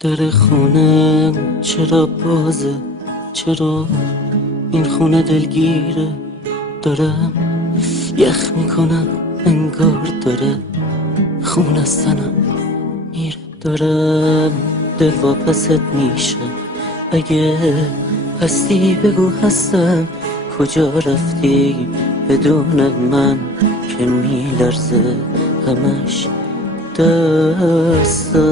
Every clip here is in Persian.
در خونه چرا بازه؟ چرا این خونه دلگیره؟ دارم یخ میکنم انگار داره خون از تنم میره. دارم دل واپست میشه، اگه هستی بگو هستم. کجا رفتی بدون من که میلرزه همش دستم؟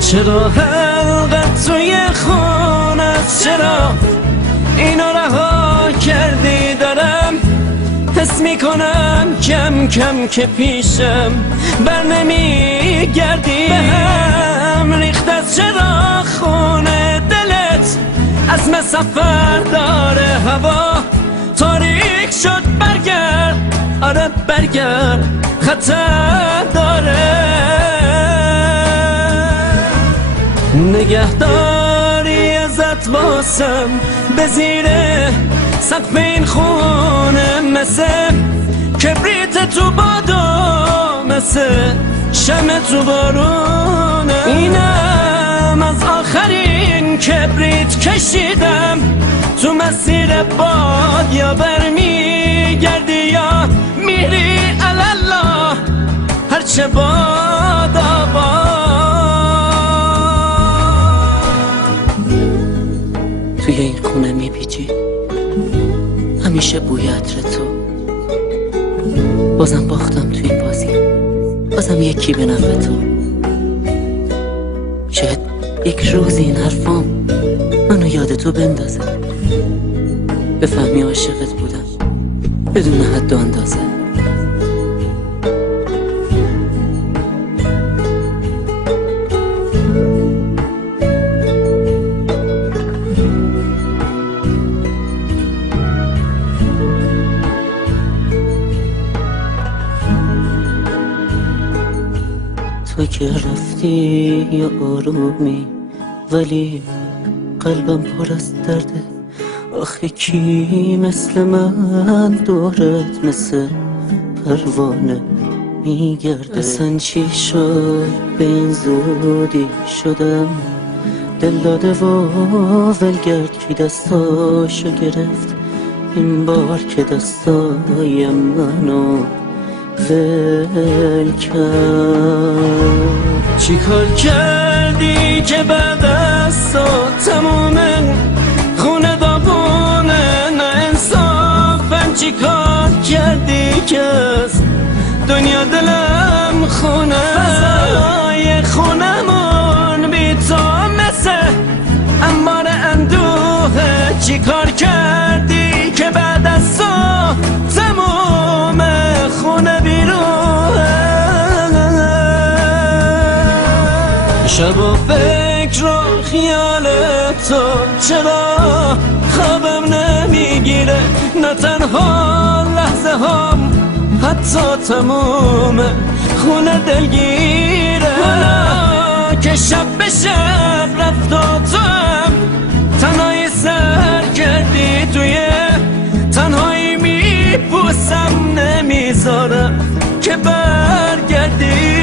چرا حلقت توی خونت؟ چرا اینو رها کردی؟ دارم حس میکنم کم کم که پیشم بر نمیگردی. به هم ریخت از چرا خونه دلت؟ از مسافر داره هوا تاریک شد. برگرد، آره برگرد، خطر داره. نگهداری ازت واسم به زیر سقف این خونه، مثل کبریت تو بادو، مثل شمع تو بارونه. اینم از آخرین کبریت کشیدم تو مسیر باد. یا برمیگردی یا میری الله، هرچه باد آباد. توی این خونه میپیچی همیشه بوی عطر تو. بازم باختم توی این بازی، بازم یکی به نفع تو. شاید یک روز این حرفام منو یاد تو بندازه، بفهمی عاشقت بودم بدون حد و اندازه. تو که رفتی یا آرومی، ولی قلبم پر از درده. آخه کی مثل من دورت مثل پروانه میگرده؟ اصلا چی شد به این زودی شدم دل داده و ولگرد؟ کی دستاشو گرفت این بار که دستای منو ول کرد؟ چی کار کردی که بعد از تو تمومه خونه داغونه؟ نه انصافم چی کار کردی که از دنیا دلم خونه؟ فضای خونمون بی تو مثل انبار اندوه. چی کار کردی که بعد از تو تموم خونه بیروه؟ شب و فکر و خیال تو چرا خوابم نمیگیره؟ نه تنها لحظه هم حتی تموم خونه دلگیره. حالا که شب به شب رفت و تو هم تنهایی سر کردی، توی تنهایی میپوسم نمیذارم که برگردی.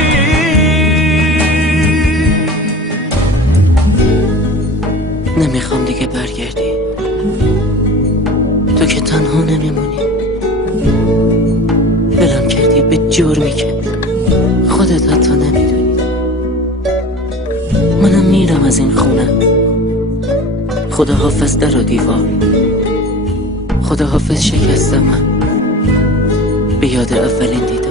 نمیخوام دیگه برگردی، تو که تنها نمیمونی. بلم کردی به جرمی که خودت حتی نمیدونی. منم میرم از این خونه. خدا حافظ در و دیوار، خدا حافظ شکست من به یاد اولین دیدار.